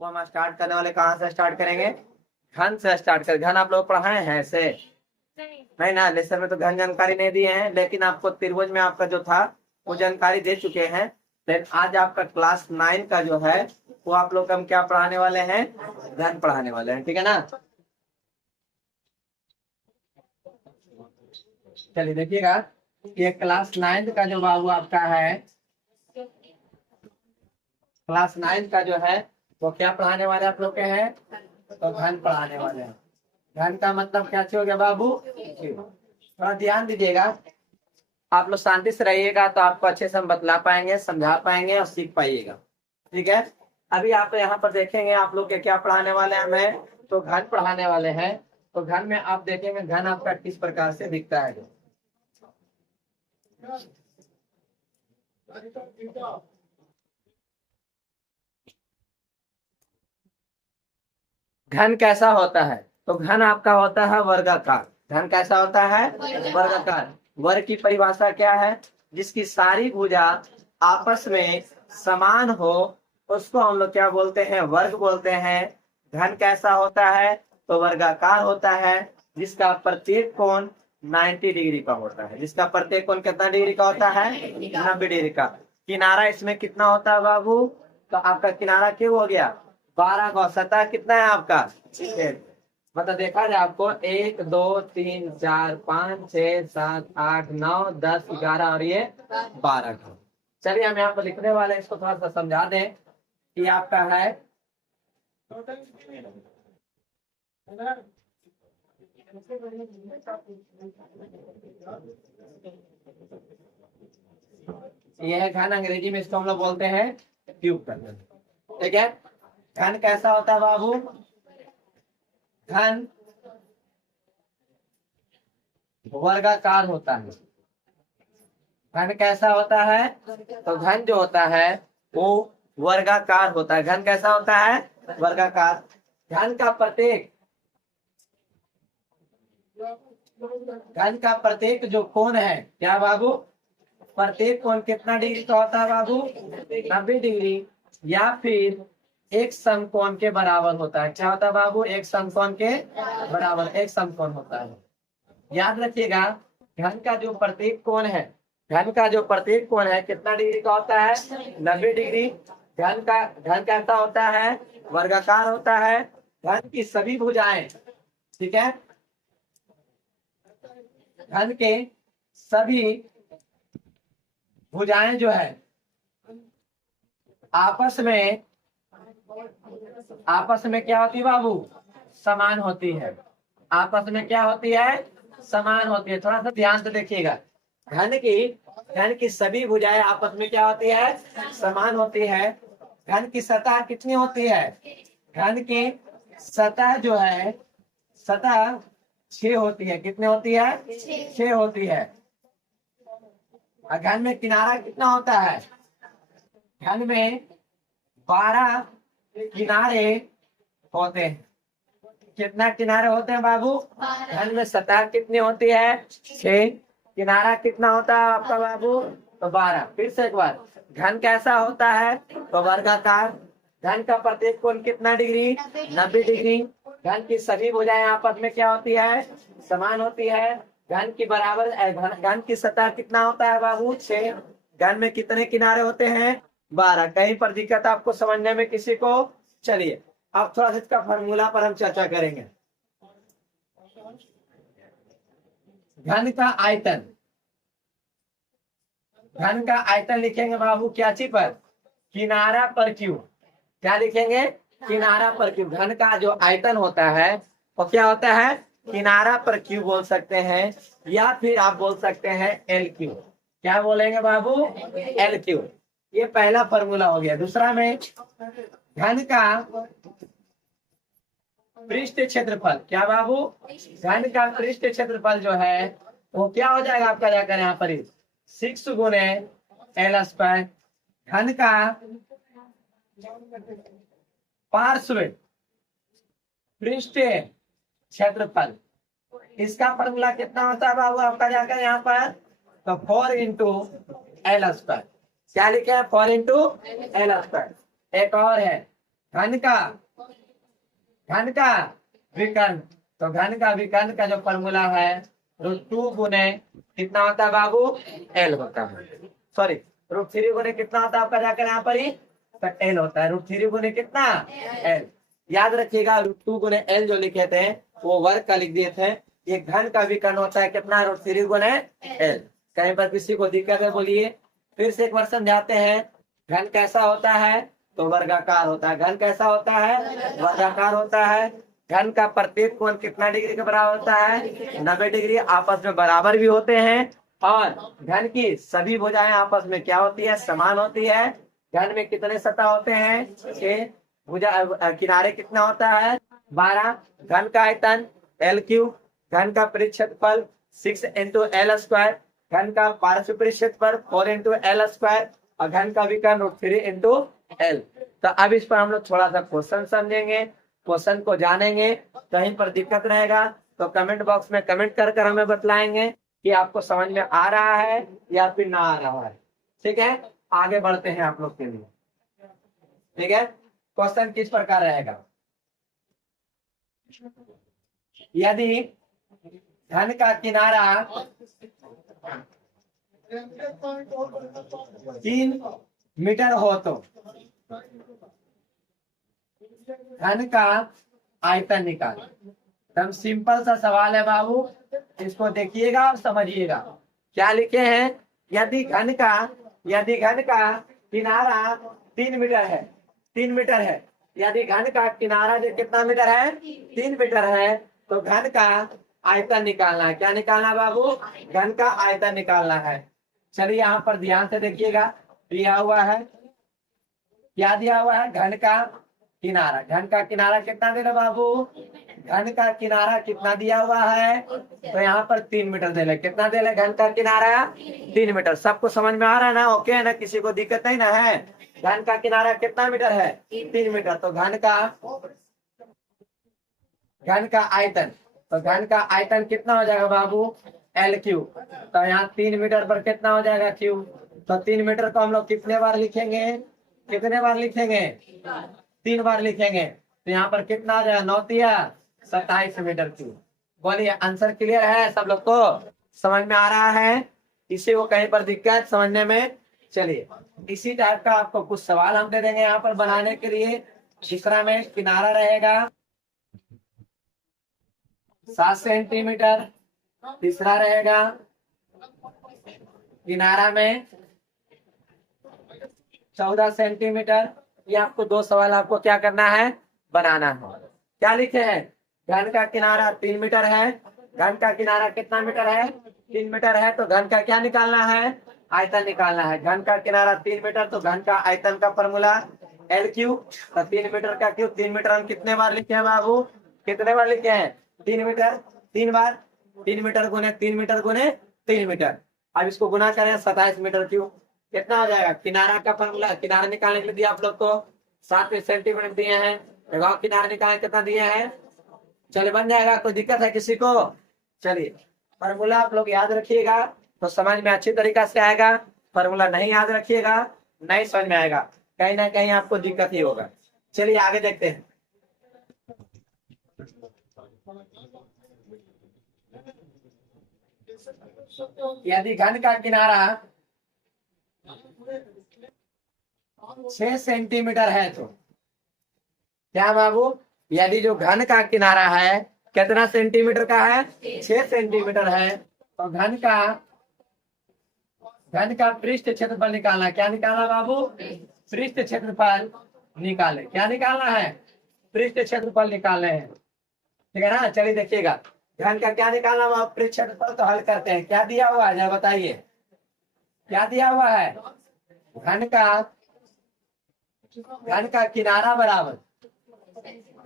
वो हम स्टार्ट करने वाले कहाँ से स्टार्ट करेंगे? घन से स्टार्ट करें। घन आप लोग पढ़ाए हैं ऐसे? नहीं ना, लेसन में तो घन जानकारी नहीं दी है, लेकिन आपको त्रिभुज में आपका जो था वो जानकारी दे चुके हैं। लेकिन आज आपका क्लास 9 का जो है वो आप लोग हम क्या पढ़ाने वाले हैं? घन पढ़ाने वाले हैं, ठीक है ना। चलिए देखिएगा, ये क्लास 9 का जो बाबू आपका है, क्लास 9 का जो है वो क्या पढ़ाने वाले आप लोग के हैं? तो घन पढ़ाने वाले हैं। घन का मतलब क्या हो गया बाबू? थोड़ा ध्यान दीजिएगा, आप लोग शांति से रहिएगा तो आपको अच्छे से हम बतला पाएंगे, समझा पाएंगे और सीख पाइएगा, ठीक है। अभी आप यहाँ पर देखेंगे आप लोग के क्या पढ़ाने वाले हैं हमें? तो घन पढ़ाने वाले हैं। तो घन में आप देखेंगे घन आपका किस प्रकार से दिखता है। घन कैसा होता है? तो घन आपका होता है वर्गाकार। घन कैसा होता है? वर्गाकार। वर्ग की परिभाषा क्या है? जिसकी सारी भुजा आपस में समान हो उसको हम लोग क्या बोलते हैं? वर्ग बोलते हैं। घन कैसा होता है? तो वर्गाकार होता है, जिसका प्रत्येक कोण 90 डिग्री का होता है। जिसका प्रत्येक कोण कितना डिग्री का होता है? 90 डिग्री का। किनारा इसमें कितना होता है बाबू? तो आपका किनारा क्यों हो गया? 12 का। सतह कितना है आपका? 6। मतलब देखा जाए आपको 1 2 3 4 5 6 7 8 9 10 11 और ये 12 का। चलिए हम यहाँ पर लिखने वाले हैं, इसको थोड़ा सा समझा दें कि आपका है ये है घन। अंग्रेजी में इसको हम लोग बोलते हैं क्यूब करना, ठीक है। घन कैसा होता है बाबू? घन वर्गाकार होता है। घन कैसा होता है? तो घन जो होता है वो वर्गाकार होता है। घन कैसा होता है? वर्गाकार। घन का प्रत्येक जो कोण है क्या बाबू? प्रत्येक कोण कितना डिग्री का होता है बाबू? 90 डिग्री, या फिर एक समकोण के बराबर होता है। क्या होता है बाबू? एक समकोण के बराबर एक समकोण होता है। याद रखिएगा, घन का जो प्रत्येक कोण है, घन का जो प्रत्येक कोण है कितना डिग्री का होता है? 90 डिग्री। घन कैसा होता है? वर्गाकार होता है। घन की सभी भुजाएं, ठीक है, घन के सभी भुजाएं जो है आपस में क्या होती है बाबू? समान होती है। आपस में क्या होती है? समान होती है। थोड़ा सा ध्यान से देखिएगा, घन की सभी भुजाएं आपस में क्या होती है? समान होती है। घन की सतह कितनी होती है? घन की सतह जो है, सतह 6 होती है। कितनी होती है? 6 होती है। और घन में किनारा कितना होता है? घन में 12 किनारे होते हैं। कितना किनारे होते हैं बाबू? घन में सतह कितनी होती है? 6। किनारा कितना होता है आपका बाबू? तो 12। फिर से एक बार, घन कैसा होता है? तो वर्गाकार। घन का प्रत्येक कोण कितना डिग्री? 90 डिग्री। घन की सभी भुजाएं आपस में क्या होती है? समान होती है। घन की बराबर घन की सतह कितना होता है बाबू? 6। घन में कितने किनारे होते हैं? 12। कहीं पर दिक्कत आपको समझने में किसी को? चलिए अब थोड़ा सा इसका फॉर्मूला पर हम चर्चा करेंगे। घन का आयतन, घन का आयतन लिखेंगे बाबू क्या चीज पर? किनारा पर क्यूब। क्या लिखेंगे? किनारा पर क्यूब। घन का जो आयतन होता है वो क्या होता है? किनारा पर क्यूब बोल सकते हैं, या फिर आप बोल सकते हैं एल क्यूब। क्या बोलेंगे बाबू? L cube. ये पहला फॉर्मूला हो गया। दूसरा में घन का पृष्ठ क्षेत्रफल। क्या बाबू? घन का पृष्ठ क्षेत्रफल जो है वो क्या हो जाएगा आपका? जाकर यहाँ पर 6 गुने एल स्क्वायर। घन का पार्श्व पृष्ठ क्षेत्रफल, इसका फॉर्मूला कितना होता है बाबू आपका? जाकर यहाँ पर तो 4 इंटू एल स्क्वायर। क्या लिखे हैं? 4 इंटू एल स्क्वायर। एक और है घन का घन का विकर्ण, तो घन का विकर्ण का जो फॉर्मूला है √2 गुने कितना होता है बाबू, एल होता है। सॉरी, √3 गुने कितना होता है आपका, जाकर यहाँ पर ही तो एल होता है। √3 गुने कितना, एल। याद रखिएगा, √2 गुने एल जो लिखे थे वो वर्ग का लिख दिए थे। ये घन का विकर्ण होता है कितना, √3 गुने एल। कहीं पर किसी को दिक्कत है बोलिए। फिर से एक बार समझाते हैं। घन कैसा होता है, तो वर्गाकार होता है। घन कैसा होता है, वर्गाकार होता है। घन का प्रत्येक कोण कितना डिग्री के बराबर होता है, 90 डिग्री। आपस में बराबर भी होते हैं। और घन की सभी भुजाएं आपस में क्या होती है, समान होती है। घन में कितने सतह होते हैं, 6। भुजा किनारे कितना होता है, 12। घन का आयतन L3। घन का परिक्षेत्रफल 6 × L²। घन का पार्श्व परिक्षेत्रफल 4 × L²। और घन का विकर्ण √3 × L। तो अब इस पर हम लोग थोड़ा सा क्वेश्चन समझेंगे, क्वेश्चन को जानेंगे। कहीं पर दिक्कत रहेगा तो कमेंट बॉक्स में कमेंट कर कर हमें बतलाएंगे कि आपको समझ में आ रहा है या फिर ना आ रहा है। ठीक है, आगे बढ़ते हैं आप लोग के लिए। ठीक है, क्वेश्चन किस प्रकार रहेगा, यदि घन का किनारा 3 मीटर हो तो घन का आयतन निकाल। एकदम सिंपल सा सवाल है बाबू, इसको देखिएगा और समझिएगा। क्या लिखे हैं, यदि घन का किनारा 3 मीटर है, 3 मीटर है। यदि घन का किनारा जो कितना मीटर है, 3 मीटर है, तो घन का आयतन निकालना है। क्या निकालना है बाबू, घन का आयतन निकालना है। चलिए यहाँ पर ध्यान से देखिएगा, दिया हुआ है, क्या दिया हुआ है, घन का किनारा। घन का किनारा कितना दे रहा बाबू, घन का किनारा कितना दिया हुआ है, तो यहाँ पर 3 मीटर दे ले। कितना दे ले, घन का किनारा 3 मीटर। सबको समझ में आ रहा है ना, ओके है ना, किसी को दिक्कत नहीं ना है। घन का किनारा कितना मीटर है, 3 मीटर। तो घन का आयतन, तो घन का आयतन कितना हो जाएगा बाबू, L3। तो यहाँ 3 मीटर पर कितना हो जाएगा, क्यू। तो 3 मीटर को हम लोग कितने बार लिखेंगे, 3 बार लिखेंगे। तो यहाँ पर कितना आ जाएगा, 9 तिया 27 मीटर क्यूब। बोलिए, आंसर क्लियर है, सब लोग को समझ में आ रहा है, किसी को कहीं पर दिक्कत समझने में। चलिए, इसी टाइप का आपको कुछ सवाल हम दे देंगे यहाँ पर बनाने के लिए। तीसरा में किनारा रहेगा 7 सेंटीमीटर। तीसरा रहेगा किनारा में 14 सेंटीमीटर। ये आपको 2 सवाल आपको क्या करना है, बनाना है। क्या लिखे हैं, घन का किनारा 3 मीटर है। घन का किनारा कितना मीटर है, 3 मीटर है। तो घन का क्या निकालना है, आयतन निकालना है। घन का किनारा 3 मीटर, तो घन का आयतन का फॉर्मूला L3। तो 3 मीटर का क्यूब, 3 मीटर हम कितने बार लिखे हैं बाबू, कितने बार लिखे हैं, 3 मीटर 3 बार। 3 मीटर गुने 3 मीटर गुने 3 मीटर। अब इसको गुना करें 27 मीटर क्यूब, कितना हो जाएगा। किनारा का फॉर्मूला, किनारा निकालने के लिए दिया आप लोग को 7 सेंटीमीटर दिए हैं। किनारा निकालने कितना दिए हैं, चलिए बन जाएगा। कोई दिक्कत है किसी को, चलिए फॉर्मूला आप लोग याद रखिएगा तो समझ में अच्छी तरीका से आएगा। फॉर्मूला नहीं याद रखिएगा, नहीं समझ में आएगा, कहीं ना कहीं आपको दिक्कत ही होगा। चलिए आगे देखते हैं। यदि घन का किनारा 6 सेंटीमीटर है तो क्या बाबू, यदि जो घन का किनारा है कितना सेंटीमीटर का है, 6 सेंटीमीटर है, तो घन का पृष्ठ क्षेत्रफल निकालना है। क्या निकालना बाबू, पृष्ठ क्षेत्रफल निकाले। क्या निकालना है, पृष्ठ क्षेत्रफल निकालने हैं। ठीक है ना, चलिए देखिएगा, घन का क्या निकालना है, पृष्ठ क्षेत्रफल। तो हल करते हैं, क्या दिया हुआ है जरा बताइए, क्या दिया हुआ है, घन का किनारा बराबर,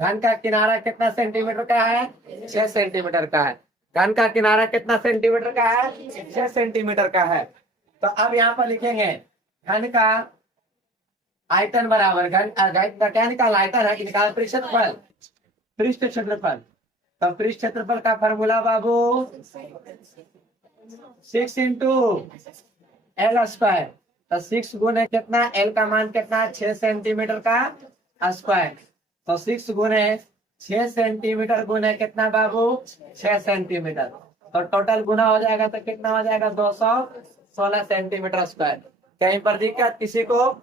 घन का किनारा कितना सेंटीमीटर का है, 6 सेंटीमीटर का है। घन का किनारा कितना सेंटीमीटर का है, 6 सेंटीमीटर का है। तो अब यहाँ पर लिखेंगे घन का आयतन बराबर, घन का क्या निकालना, आयतन है कि निकाल पृष्ठ क्षेत्रफल। तो पृष्ठ क्षेत्रफल का फॉर्मूला बाबू 6 × L²। तो 6 गुने कितना, L का मान कितना, 6 सेंटीमीटर का स्क्वायर। तो 6 गुने 6 सेंटीमीटर गुने कितना बाबू 6 सेंटीमीटर। तो टोटल गुना हो जाएगा तो कितना हो जाएगा 216 सेंटीमीटर स्क्वायर। कहीं पर दिक्कत किसी को,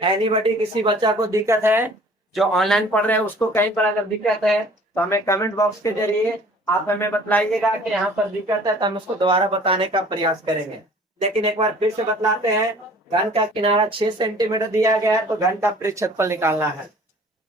एनीबडी किसी बच्चा को दिक्कत है जो ऑनलाइन पढ़ रहे हैं उसको कहीं पर अगर दिक्कत है तो हमें कमेंट बॉक्स के जरिए आप हमें बतलाइएगा कि यहाँ पर दिक्कत है, तो हम उसको दोबारा बताने का प्रयास करेंगे। लेकिन एक बार फिर से बतलाते हैं, घन का किनारा 6 सेंटीमीटर दिया गया है तो घन का पृष्ठफल निकालना है।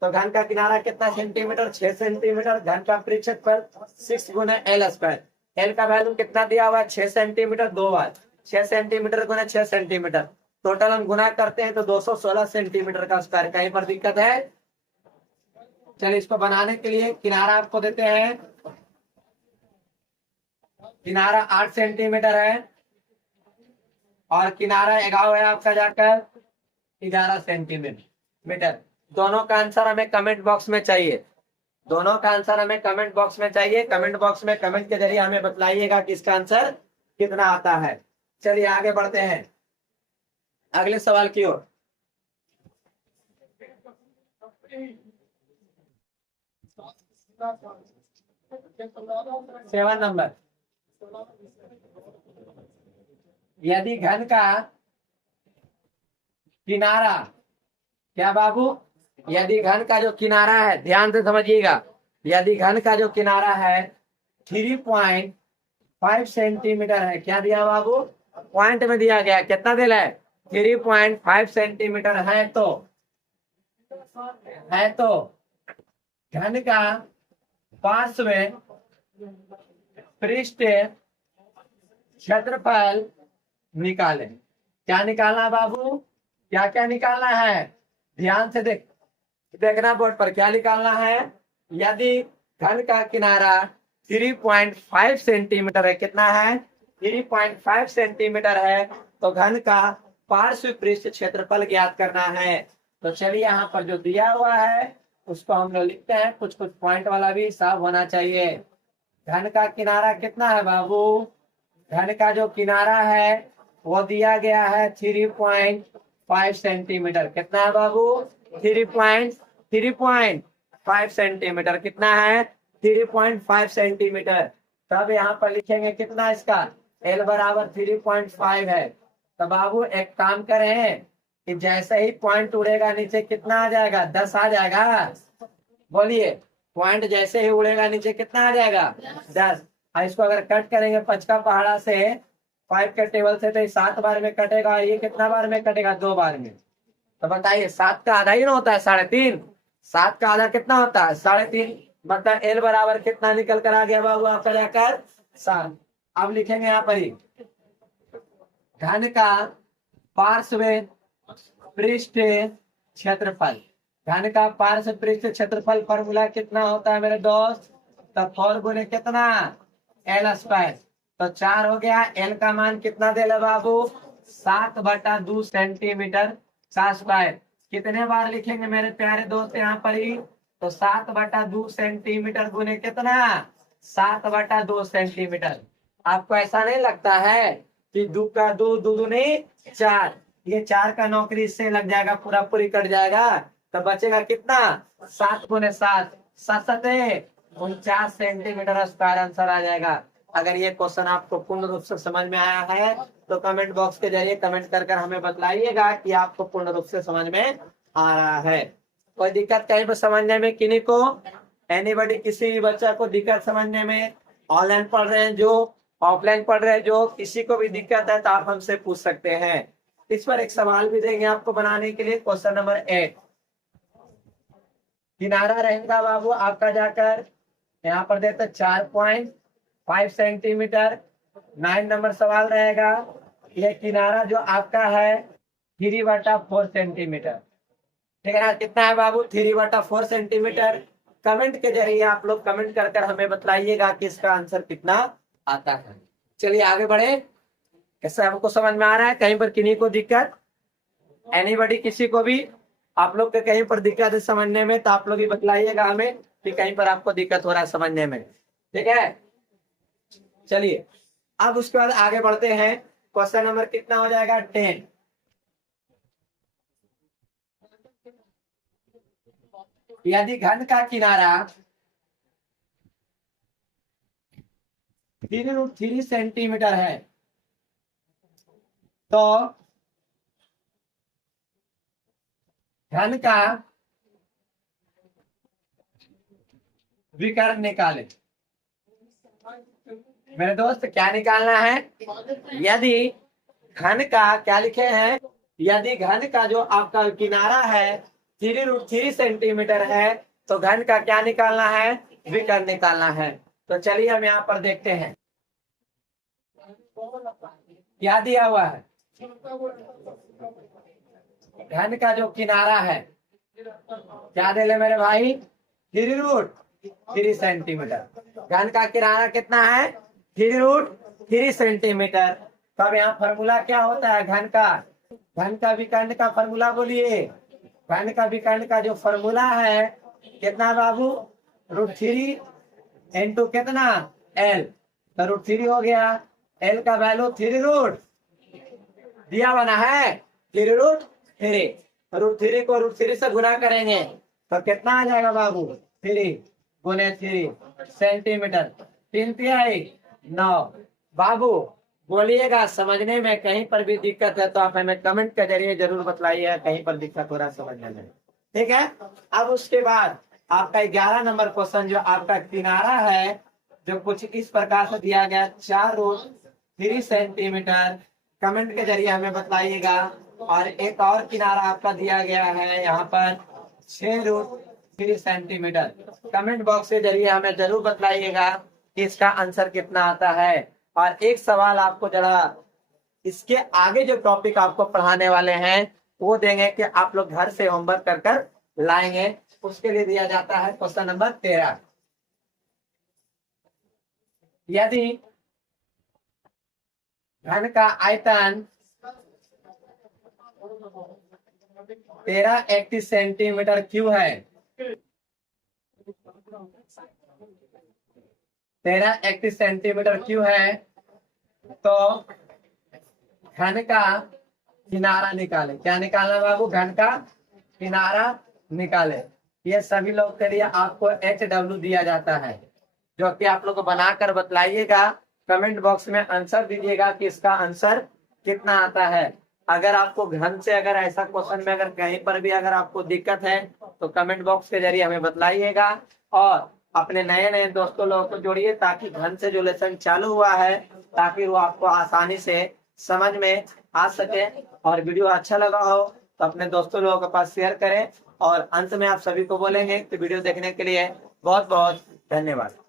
तो घन का किनारा कितना सेंटीमीटर 6 सेंटीमीटर, घन का पृष्ठफल 6 गुना एल स्क्वायर। एल का वैल्यू कितना दिया हुआ है 6 सेंटीमीटर, 2 बार 6 सेंटीमीटर गुना 6 सेंटीमीटर, टोटल हम गुना करते हैं तो 216 सेंटीमीटर का स्क्वायर। कहीं पर दिक्कत है? चलिए इसको बनाने के लिए किनारा आपको देते हैं। किनारा 8 सेंटीमीटर है और किनारा एगाव है आपका जाकर 11 सेंटीमीटर। दोनों का आंसर हमें कमेंट बॉक्स में चाहिए, दोनों का आंसर हमें कमेंट बॉक्स में चाहिए। कमेंट बॉक्स में कमेंट के जरिए हमें बतलाइएगा कि इसका आंसर कितना आता है। चलिए आगे बढ़ते हैं अगले सवाल की ओर। 7 नंबर, यदि घन का किनारा, क्या बाबू, यदि घन का जो किनारा है, ध्यान से समझिएगा, यदि घन का जो किनारा है 3.5 सेंटीमीटर है, क्या दिया बाबू पॉइंट में दिया गया, कितना दिया है 3.5 सेंटीमीटर है, तो घन का पार्श्व पृष्ठ क्षेत्रफल निकालें। क्या निकालना है बाबू, क्या क्या निकालना है, ध्यान से देखना बोर्ड पर, क्या निकालना है। यदि घन का किनारा 3.5 सेंटीमीटर है, कितना है 3.5 सेंटीमीटर है, तो घन का पार्श्व पृष्ठ क्षेत्रफल ज्ञात करना है। तो चलिए यहाँ पर जो दिया हुआ है उसको हम लोग लिखते हैं, कुछ कुछ पॉइंट वाला भी हिसाब होना चाहिए। घन का किनारा कितना है बाबू, घन का जो किनारा है वो दिया गया है 3.5 सेंटीमीटर, कितना है बाबू 3.5 सेंटीमीटर, कितना है 3.5 सेंटीमीटर। तब यहाँ पर लिखेंगे कितना, इसका L बराबर 3.5 है। तो बाबू एक काम करें कि जैसे ही पॉइंट उड़ेगा नीचे कितना आ जाएगा 10 आ जाएगा, बोलिए पॉइंट जैसे ही उड़ेगा नीचे कितना आ जाएगा 10। इसको अगर कट करेंगे 5 का पहाड़ा से 5 के टेबल से तो 7 बार में कटेगा, ये कितना बार में कटेगा 2 बार में। तो बताइए 7 का आधा ही ना होता है 3.5, 7 का आधा कितना होता है 3.5, मतलब L बराबर कितना निकल कर आ गया बाबू आपका जाकर 7। अब लिखेंगे यहाँ पर ही घन का पार्श्व पृष्ठ क्षेत्रफल, घन का पार्श्व पृष्ठ क्षेत्रफल फॉर्मूला कितना होता है मेरे दोस्त, तो 4 गुने कितना L स्क्वायर, तो 4 हो गया। L का मान कितना दे बाबू 7/2 सेंटीमीटर का स्क्वायर। कितने बार लिखेंगे मेरे प्यारे दोस्त यहाँ पर ही, तो 7/2 सेंटीमीटर गुने कितना 7/2 सेंटीमीटर। आपको ऐसा नहीं लगता है कि 2 का 2 2 दूनी 4, ये 4 का नौकरी इससे लग जाएगा, पूरा पूरी कट जाएगा, तो बचेगा कितना 7 गुने 7, 49 सेंटीमीटर स्क्वायर आंसर आ जाएगा। अगर ये क्वेश्चन आपको पूर्ण रूप से समझ में आया है तो कमेंट बॉक्स के जरिए कमेंट कर हमें बतलाइएगा कि आपको पूर्ण रूप से समझ में आ रहा है। कोई दिक्कत कहीं पर समझने में, किन्हीं को, एनीबडी, किसी भी बच्चा को दिक्कत समझने में, ऑनलाइन पढ़ रहे हैं जो, ऑफलाइन पढ़ रहे हैं जो, किसी को भी दिक्कत है तो आप हमसे पूछ सकते हैं। इस पर एक सवाल भी देंगे आपको बनाने के लिए। क्वेश्चन नंबर 8, किनारा रहेगा बाबू आपका जाकर यहाँ पर देते 4.5 सेंटीमीटर। 9 नंबर सवाल रहेगा, ये किनारा जो आपका है 3/4 सेंटीमीटर, ठीक है ना, कितना है बाबू 3/4 सेंटीमीटर। कमेंट के जरिए आप लोग कमेंट कर हमें बतलाइएगा कि इसका आंसर कितना आता है। चलिए आगे बढ़े, कैसे हमको समझ में आ रहा है, कहीं पर किन्हीं को दिक्कत, एनीबडी किसी को भी आप लोग के कहीं पर दिक्कत है समझने में तो आप लोग ही बतलाइएगा हमें कि कहीं पर आपको दिक्कत हो रहा है समझने में, ठीक है। चलिए अब उसके बाद आगे बढ़ते हैं। क्वेश्चन नंबर कितना हो जाएगा 10। यदि घन का किनारा 3√3 सेंटीमीटर है तो घन का विकर्ण निकाले। मेरे दोस्त क्या निकालना है? यदि घन का क्या लिखे हैं, यदि घन का जो आपका किनारा है 3√3 सेंटीमीटर है तो घन का क्या निकालना है? विकर्ण निकालना है। तो चलिए हम यहाँ पर देखते हैं क्या दिया हुआ है। घन का जो किनारा है क्या दे ले मेरे भाई? 3√3 सेंटीमीटर। घन का किनारा कितना है? 3√3 सेंटीमीटर। तो अब यहाँ फॉर्मूला क्या होता है घन का विकर्ण का फॉर्मूला बोलिए। घन का विकर्ण का जो फॉर्मूला है कितना बाबू? √3 इंटू कितना? L। तो √3 हो गया। L का वैल्यू 3 दिया बना है 3√3। √3 को √3 से गुना करेंगे तो कितना आ जाएगा बाबू? 3 गुने 3 सेंटीमीटर। 3×3 9। बाबू बोलिएगा समझने में कहीं पर भी दिक्कत है तो आप हमें कमेंट के जरिए जरूर बतलाइए कहीं पर दिक्कत हो रहा है समझने में, ठीक है। अब उसके बाद आपका 11 नंबर क्वेश्चन जो आपका किनारा है जो कुछ इस प्रकार से दिया गया 4√3 सेंटीमीटर, कमेंट के जरिए हमें बतलाइएगा। और एक और किनारा आपका दिया गया है यहाँ पर 6√3 सेंटीमीटर, कमेंट बॉक्स के जरिए हमें जरूर बतलाइएगा कि इसका आंसर कितना आता है। और एक सवाल आपको जरा इसके आगे जो टॉपिक आपको पढ़ाने वाले हैं वो देंगे कि आप लोग घर से होमवर्क कर कर लाएंगे। उसके लिए दिया जाता है क्वेश्चन नंबर 13। यदि घन का आयतन 1380 सेंटीमीटर क्यूब है, 1380 सेंटीमीटर क्यूब है तो घन का किनारा निकाले। क्या निकालना बाबू? घन का किनारा निकाले। ये सभी लोग के लिए आपको HW दिया जाता है जो कि आप लोग को बनाकर बतलाइएगा। कमेंट बॉक्स में आंसर दीजिएगा कि इसका आंसर कितना आता है। अगर आपको घन से अगर ऐसा क्वेश्चन में अगर कहीं पर भी अगर आपको दिक्कत है तो कमेंट बॉक्स के जरिए हमें बतलाइएगा और अपने नए नए दोस्तों लोगों को जोड़िए ताकि घन से जो लेसन चालू हुआ है ताकि वो आपको आसानी से समझ में आ सके। और वीडियो अच्छा लगा हो तो अपने दोस्तों लोगों के पास शेयर करें। और अंत में आप सभी को बोलेंगे कि वीडियो देखने के लिए बहुत बहुत धन्यवाद।